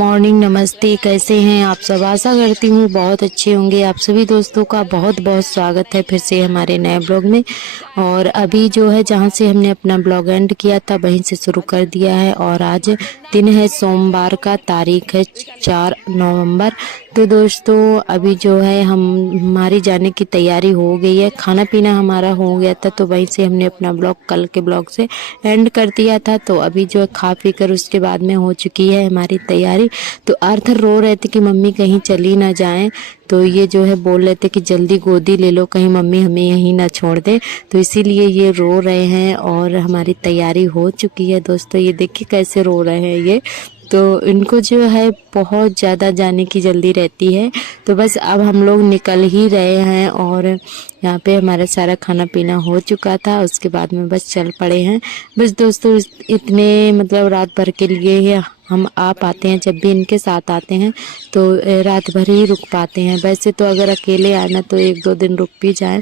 Morning, नमस्ते। कैसे हैं आप सब? आशा करती हूँ बहुत अच्छे होंगे। आप सभी दोस्तों का बहुत बहुत स्वागत है फिर से हमारे नए ब्लॉग में। और अभी जो है जहाँ से हमने अपना ब्लॉग एंड किया था वहीं से शुरू कर दिया है। और आज दिन है सोमवार का, तारीख है 4 नवंबर। तो दोस्तों अभी जो है हमारी जाने की तैयारी हो गई है। खाना पीना हमारा हो गया था तो वहीं से हमने अपना ब्लॉग कल के ब्लॉग से एंड कर दिया था। तो अभी जो है खा पी कर उसके बाद में हो चुकी है हमारी तैयारी। तो आर्थर रो रहे थे कि मम्मी कहीं चली ना जाएं। तो ये जो है बोल रहे थे कि जल्दी गोदी ले लो, कहीं मम्मी हमें यहीं ना छोड़ दे। तो इसीलिए ये रो रहे हैं। और हमारी तैयारी हो चुकी है दोस्तों। ये देखिए कैसे रो रहे हैं ये। तो इनको जो है बहुत ज़्यादा जाने की जल्दी रहती है। तो बस अब हम लोग निकल ही रहे हैं। और यहाँ पे हमारा सारा खाना पीना हो चुका था, उसके बाद में बस चल पड़े हैं। बस दोस्तों इतने मतलब रात भर के लिए ही हम आ पाते हैं। जब भी इनके साथ आते हैं तो रात भर ही रुक पाते हैं। वैसे तो अगर अकेले आना तो 1-2 दिन रुक भी जाए।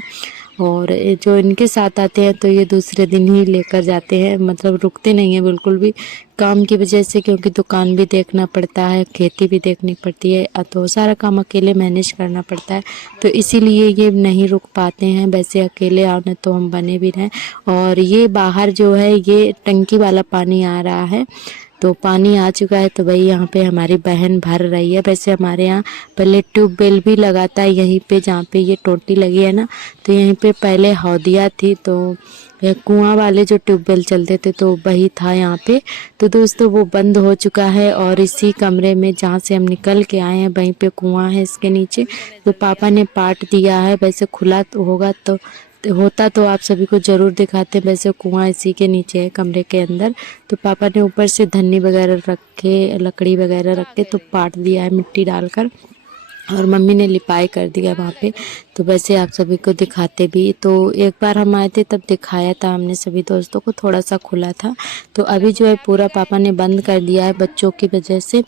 और जो इनके साथ आते हैं तो ये दूसरे दिन ही लेकर जाते हैं, मतलब रुकते नहीं हैं बिल्कुल भी, काम की वजह से। क्योंकि दुकान भी देखना पड़ता है, खेती भी देखनी पड़ती है, तो सारा काम अकेले मैनेज करना पड़ता है। तो इसीलिए ये नहीं रुक पाते हैं। वैसे अकेले आने तो हम बने भी रहें। और ये बाहर जो है ये टंकी वाला पानी आ रहा है, तो पानी आ चुका है। तो भाई यहाँ पे हमारी बहन भर रही है। वैसे हमारे यहाँ पहले ट्यूबवेल भी लगाता है यहीं पे, जहाँ पे ये टोटी लगी है ना, तो यहीं पे पहले हौदिया थी। तो कुआं वाले जो ट्यूबवेल चलते थे तो वही था यहाँ पे। तो दोस्तों वो बंद हो चुका है। और इसी कमरे में जहाँ से हम निकल के आए हैं वहीं पे कुआं है इसके नीचे। तो पापा ने पाट दिया है। वैसे खुला तो होगा तो होता तो आप सभी को ज़रूर दिखाते। वैसे कुआं इसी के नीचे है कमरे के अंदर। तो पापा ने ऊपर से धन्नी वगैरह रख के, लकड़ी वगैरह रख के तो पाट दिया है मिट्टी डालकर। और मम्मी ने लिपाई कर दिया वहाँ पे। तो वैसे आप सभी को दिखाते भी। तो एक बार हम आए थे तब दिखाया था हमने सभी दोस्तों को, थोड़ा सा खुला था। तो अभी जो है पूरा पापा ने बंद कर दिया है बच्चों की वजह से।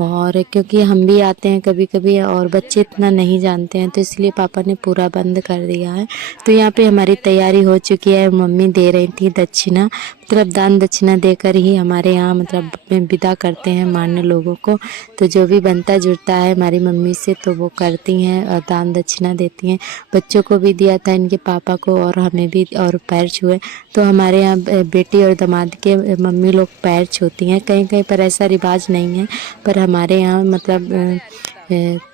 और क्योंकि हम भी आते हैं कभी कभी और बच्चे इतना नहीं जानते हैं, तो इसलिए पापा ने पूरा बंद कर दिया है। तो यहाँ पे हमारी तैयारी हो चुकी है। मम्मी दे रही थी दक्षिणा, मतलब दान दक्षिणा देकर ही हमारे यहाँ मतलब विदा करते हैं मान्य लोगों को। तो जो भी बनता जुड़ता है हमारी मम्मी से तो वो करती हैं और दान दक्षिणा देती हैं। बच्चों को भी दिया था इनके पापा को और हमें भी, और पैर छुए। तो हमारे यहाँ बेटी और दामाद के मम्मी लोग पैर छूती हैं। कहीं कहीं पर ऐसा रिवाज नहीं है, पर हमारे यहाँ मतलब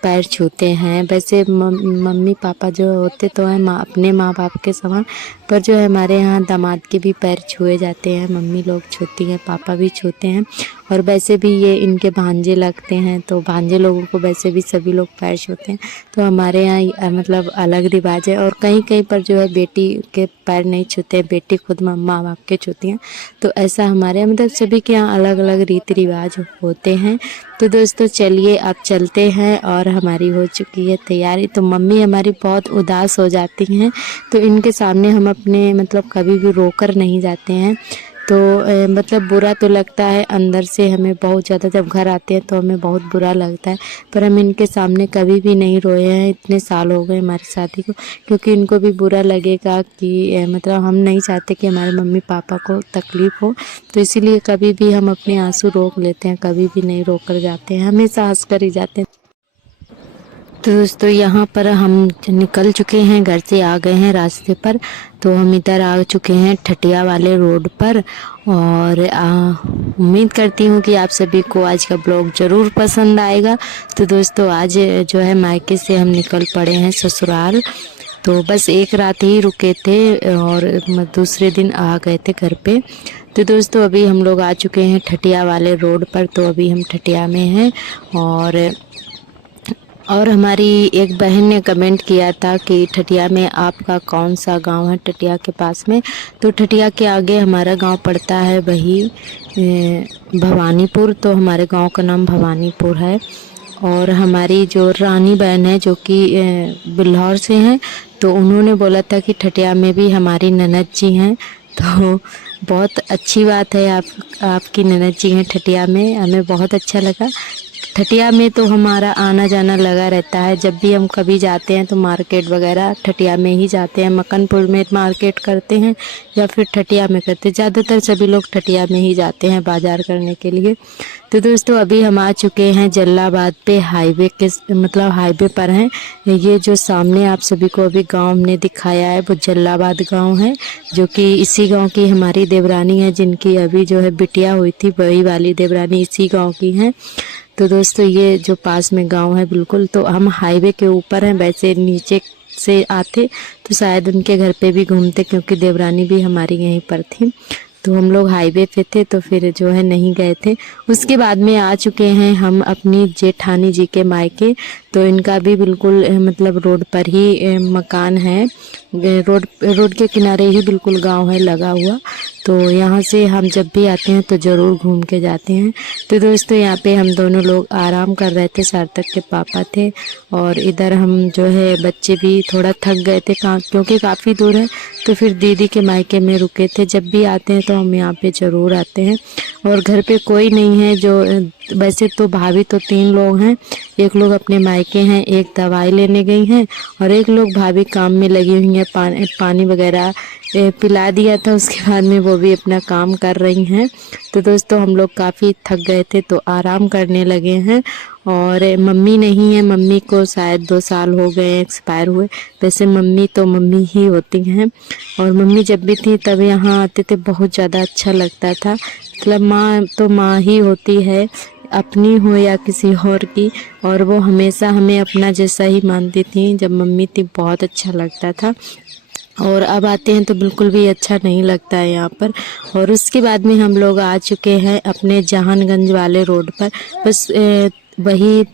पैर छूते हैं। वैसे मम्मी पापा जो होते तो हैं अपने माँ बाप के समान, पर जो है हमारे यहाँ दामाद के भी पैर छुए जाते हैं। मम्मी लोग छूती हैं, पापा भी छूते हैं। और वैसे भी ये इनके भांजे लगते हैं तो भांजे लोगों को वैसे भी सभी लोग पैर छूते हैं। तो हमारे यहाँ मतलब अलग रिवाज है। और कहीं कहीं पर जो है बेटी के पैर नहीं छूते हैं, बेटी खुद माँ बाप के छूती हैं। तो ऐसा हमारे यहाँ मतलब सभी के यहाँ अलग अलग रीति रिवाज होते हैं। तो दोस्तों चलिए अब चलते हैं। और हमारी हो चुकी है तैयारी। तो मम्मी हमारी बहुत उदास हो जाती हैं, तो इनके सामने हम अपने मतलब कभी भी रोकर नहीं जाते हैं। तो मतलब बुरा तो लगता है अंदर से हमें बहुत ज़्यादा, जब घर आते हैं तो हमें बहुत बुरा लगता है। पर हम इनके सामने कभी भी नहीं रोए हैं, इतने साल हो गए हमारी शादी को। क्योंकि इनको भी बुरा लगेगा कि मतलब हम नहीं चाहते कि हमारे मम्मी पापा को तकलीफ़ हो। तो इसीलिए कभी भी हम अपने आंसू रोक लेते हैं, कभी भी नहीं रोक कर जाते हैं, हमेशा हंस कर ही जाते हैं। तो दोस्तों यहाँ पर हम निकल चुके हैं, घर से आ गए हैं रास्ते पर। तो हम इधर आ चुके हैं ठटिया वाले रोड पर। और उम्मीद करती हूँ कि आप सभी को आज का ब्लॉग ज़रूर पसंद आएगा। तो दोस्तों आज जो है मायके से हम निकल पड़े हैं ससुराल। तो बस एक रात ही रुके थे और दूसरे दिन आ गए थे घर पे। तो दोस्तों अभी हम लोग आ चुके हैं ठटिया वाले रोड पर। तो अभी हम ठटिया में हैं। और हमारी एक बहन ने कमेंट किया था कि ठटिया में आपका कौन सा गांव है ठटिया के पास में। तो ठटिया के आगे हमारा गांव पड़ता है वही भवानीपुर। तो हमारे गांव का नाम भवानीपुर है। और हमारी जो रानी बहन है जो कि बिल्हौर से हैं, तो उन्होंने बोला था कि ठटिया में भी हमारी ननद जी हैं। तो बहुत अच्छी बात है, आपकी ननद जी हैं ठटिया में, हमें बहुत अच्छा लगा। ठटिया में तो हमारा आना जाना लगा रहता है। जब भी हम कभी जाते हैं तो मार्केट वगैरह ठटिया में ही जाते हैं। मकनपुर में मार्केट करते हैं या फिर ठटिया में करते हैं। ज़्यादातर सभी लोग ठटिया में ही जाते हैं बाज़ार करने के लिए। तो दोस्तों अभी हम आ चुके हैं जलालाबाद पे, हाईवे के मतलब हाईवे पर हैं। ये जो सामने आप सभी को अभी गांव हमने दिखाया है वो जलालाबाद गांव है, जो कि इसी गांव की हमारी देवरानी है, जिनकी अभी जो है बिटिया हुई थी, वही वाली देवरानी इसी गांव की हैं। तो दोस्तों ये जो पास में गांव है बिल्कुल, तो हम हाईवे के ऊपर हैं। वैसे नीचे से आते तो शायद उनके घर पे भी घूमते, क्योंकि देवरानी भी हमारी यहीं पर थी। तो हम लोग हाईवे पे थे तो फिर जो है नहीं गए थे। उसके बाद में आ चुके हैं हम अपनी जेठानी जी के मायके। तो इनका भी बिल्कुल मतलब रोड पर ही मकान है। रोड के किनारे ही बिल्कुल गांव है लगा हुआ। तो यहाँ से हम जब भी आते हैं तो ज़रूर घूम के जाते हैं। तो दोस्तों यहाँ पे हम दोनों लोग आराम कर रहे थे, सार्थक के पापा थे और इधर हम जो है बच्चे भी थोड़ा थक गए थे क्योंकि काफ़ी दूर है। तो फिर दीदी के मायके में रुके थे। जब भी आते हैं तो हम यहाँ पे ज़रूर आते हैं। और घर पे कोई नहीं है, जो वैसे तो भाभी तो 3 लोग हैं। एक लोग अपने मायके हैं, एक दवाई लेने गई हैं और एक लोग भाभी काम में लगी हुई हैं। पानी वगैरह पिला दिया था, उसके बाद में वो भी अपना काम कर रही हैं। तो दोस्तों हम लोग काफ़ी थक गए थे तो आराम करने लगे हैं। और मम्मी नहीं है, मम्मी को शायद 2 साल हो गए एक्सपायर हुए। वैसे मम्मी तो मम्मी ही होती हैं। और मम्मी जब भी थी तब यहाँ आते थे, बहुत ज़्यादा अच्छा लगता था। मतलब माँ तो माँ ही होती है, अपनी हो या किसी और की, और वो हमेशा हमें अपना जैसा ही मानती थी। जब मम्मी थी बहुत अच्छा लगता था। और अब आते हैं तो बिल्कुल भी अच्छा नहीं लगता है यहाँ पर। और उसके बाद में हम लोग आ चुके हैं अपने जहानगंज वाले रोड पर। बस वही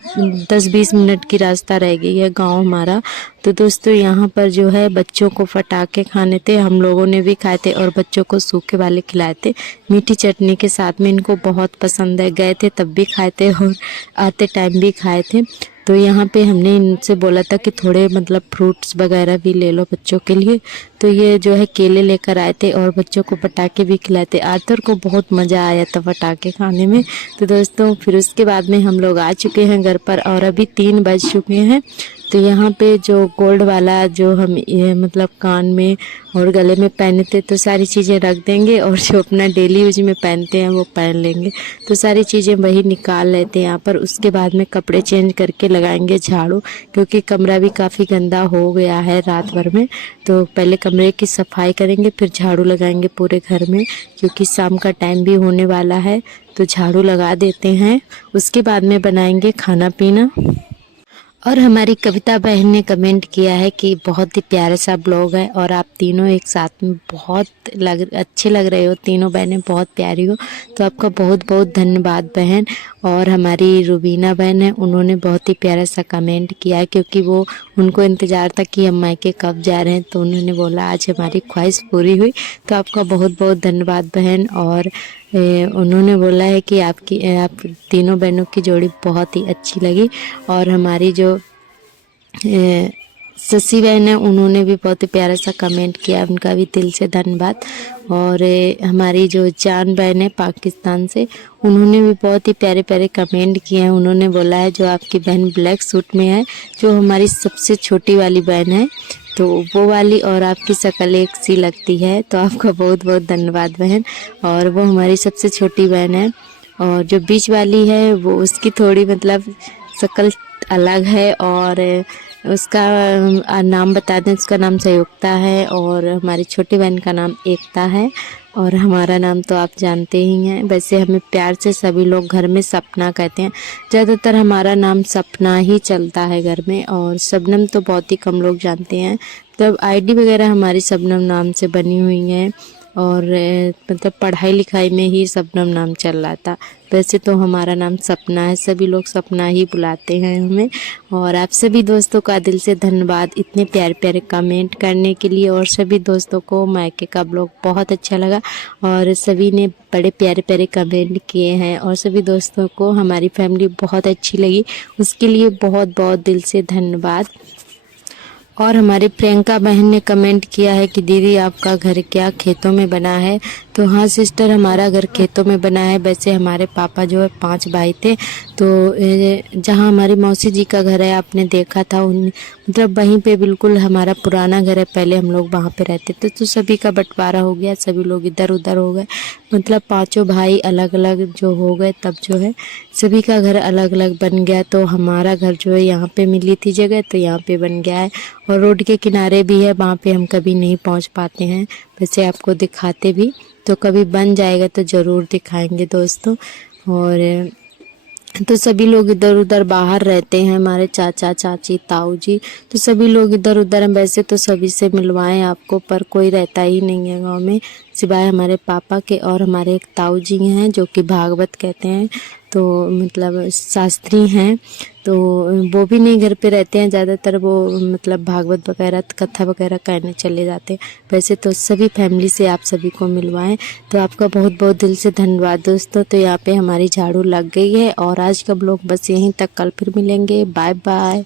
10-20 मिनट की रास्ता रह गई है गांव हमारा। तो दोस्तों यहाँ पर जो है बच्चों को पटाखे खाने थे, हम लोगों ने भी खाए थे और बच्चों को सूखे वाले खिलाए थे मीठी चटनी के साथ में। इनको बहुत पसंद है, गए थे तब भी खाए थे और आते टाइम भी खाए थे। तो यहाँ पे हमने इनसे बोला था कि थोड़े मतलब फ्रूट्स वगैरह भी ले लो बच्चों के लिए। तो ये जो है केले लेकर आए थे और बच्चों को पटाखे भी खिलाए थे। आर्थर को बहुत मज़ा आया था पटाखे खाने में। तो दोस्तों फिर उसके बाद में हम लोग आ चुके हैं घर पर और अभी 3 बज चुके हैं। तो यहाँ पे जो गोल्ड वाला जो हम ये मतलब कान में और गले में पहने थे तो सारी चीज़ें रख देंगे, और जो अपना डेली यूज में पहनते हैं वो पहन लेंगे। तो सारी चीज़ें वही निकाल लेते हैं यहाँ पर। उसके बाद में कपड़े चेंज करके लगाएंगे झाड़ू, क्योंकि कमरा भी काफ़ी गंदा हो गया है रात भर में। तो पहले कमरे की सफाई करेंगे, फिर झाड़ू लगाएंगे पूरे घर में, क्योंकि शाम का टाइम भी होने वाला है। तो झाड़ू लगा देते हैं। उसके बाद में बनाएंगे खाना पीना। और हमारी कविता बहन ने कमेंट किया है कि बहुत ही प्यारा सा ब्लॉग है और आप तीनों एक साथ में बहुत अच्छे लग रहे हो, तीनों बहनें बहुत प्यारी हो। तो आपका बहुत बहुत धन्यवाद बहन। और हमारी रुबीना बहन है, उन्होंने बहुत ही प्यारा सा कमेंट किया है, क्योंकि वो उनको इंतज़ार था कि हम मायके कब जा रहे हैं। तो उन्होंने बोला आज हमारी ख्वाहिश पूरी हुई। तो आपका बहुत बहुत धन्यवाद बहन। और उन्होंने बोला है कि आप तीनों बहनों की जोड़ी बहुत ही अच्छी लगी। और हमारी जो शशि बहन है, उन्होंने भी बहुत ही प्यारा सा कमेंट किया, उनका भी दिल से धन्यवाद। और हमारी जो जान बहन है पाकिस्तान से, उन्होंने भी बहुत ही प्यारे प्यारे कमेंट किए हैं। उन्होंने बोला है जो आपकी बहन ब्लैक सूट में है, जो हमारी सबसे छोटी वाली बहन है, तो वो वाली और आपकी शक्ल एक सी लगती है। तो आपका बहुत बहुत धन्यवाद बहन। और वो हमारी सबसे छोटी बहन है। और जो बीच वाली है वो उसकी थोड़ी मतलब शक्ल अलग है। और उसका नाम बता दें, उसका नाम संयुक्ता है और हमारी छोटी बहन का नाम एकता है। और हमारा नाम तो आप जानते ही हैं। वैसे हमें प्यार से सभी लोग घर में सपना कहते हैं। ज़्यादातर हमारा नाम सपना ही चलता है घर में, और शबनम तो बहुत ही कम लोग जानते हैं। तब आईडी वगैरह हमारी शबनम नाम से बनी हुई है, और मतलब पढ़ाई लिखाई में ही शबनम नाम चल रहा था। वैसे तो हमारा नाम सपना है, सभी लोग सपना ही बुलाते हैं हमें। और आप सभी दोस्तों का दिल से धन्यवाद इतने प्यारे प्यारे कमेंट करने के लिए। और सभी दोस्तों को मायके का ब्लॉग बहुत अच्छा लगा और सभी ने बड़े प्यारे प्यारे कमेंट किए हैं। और सभी दोस्तों को हमारी फैमिली बहुत अच्छी लगी, उसके लिए बहुत बहुत दिल से धन्यवाद। और हमारी प्रियंका बहन ने कमेंट किया है कि दीदी आपका घर क्या खेतों में बना है। तो हाँ सिस्टर, हमारा घर खेतों में बना है। वैसे हमारे पापा जो है 5 भाई थे, तो जहाँ हमारी मौसी जी का घर है आपने देखा था, उन मतलब वहीं पे बिल्कुल हमारा पुराना घर है। पहले हम लोग वहाँ पे रहते थे, तो सभी का बंटवारा हो गया, सभी लोग इधर उधर हो गए, मतलब पांचों भाई अलग अलग जो हो गए, तब जो है सभी का घर अलग अलग बन गया। तो हमारा घर जो है यहाँ पे मिली थी जगह, तो यहाँ पे बन गया है। और रोड के किनारे भी है, वहाँ पे हम कभी नहीं पहुँच पाते हैं, वैसे आपको दिखाते भी, तो कभी बन जाएगा तो ज़रूर दिखाएंगे दोस्तों। और तो सभी लोग इधर उधर बाहर रहते हैं, हमारे चाचा चाची ताऊ जी, तो सभी लोग इधर उधर हैं। वैसे तो सभी से मिलवाएं आपको, पर कोई रहता ही नहीं है गांव में सिवाय हमारे पापा के। और हमारे एक ताऊ जी हैं जो कि भागवत कहते हैं, तो मतलब शास्त्री हैं, तो वो भी नहीं घर पे रहते हैं ज़्यादातर, वो मतलब भागवत वगैरह कथा वगैरह कहने चले जाते हैं। वैसे तो सभी फैमिली से आप सभी को मिलवाएं, तो आपका बहुत बहुत दिल से धन्यवाद दोस्तों। तो यहाँ पे हमारी झाड़ू लग गई है, और आज का ब्लॉग बस यहीं तक, कल फिर मिलेंगे, बाय बाय।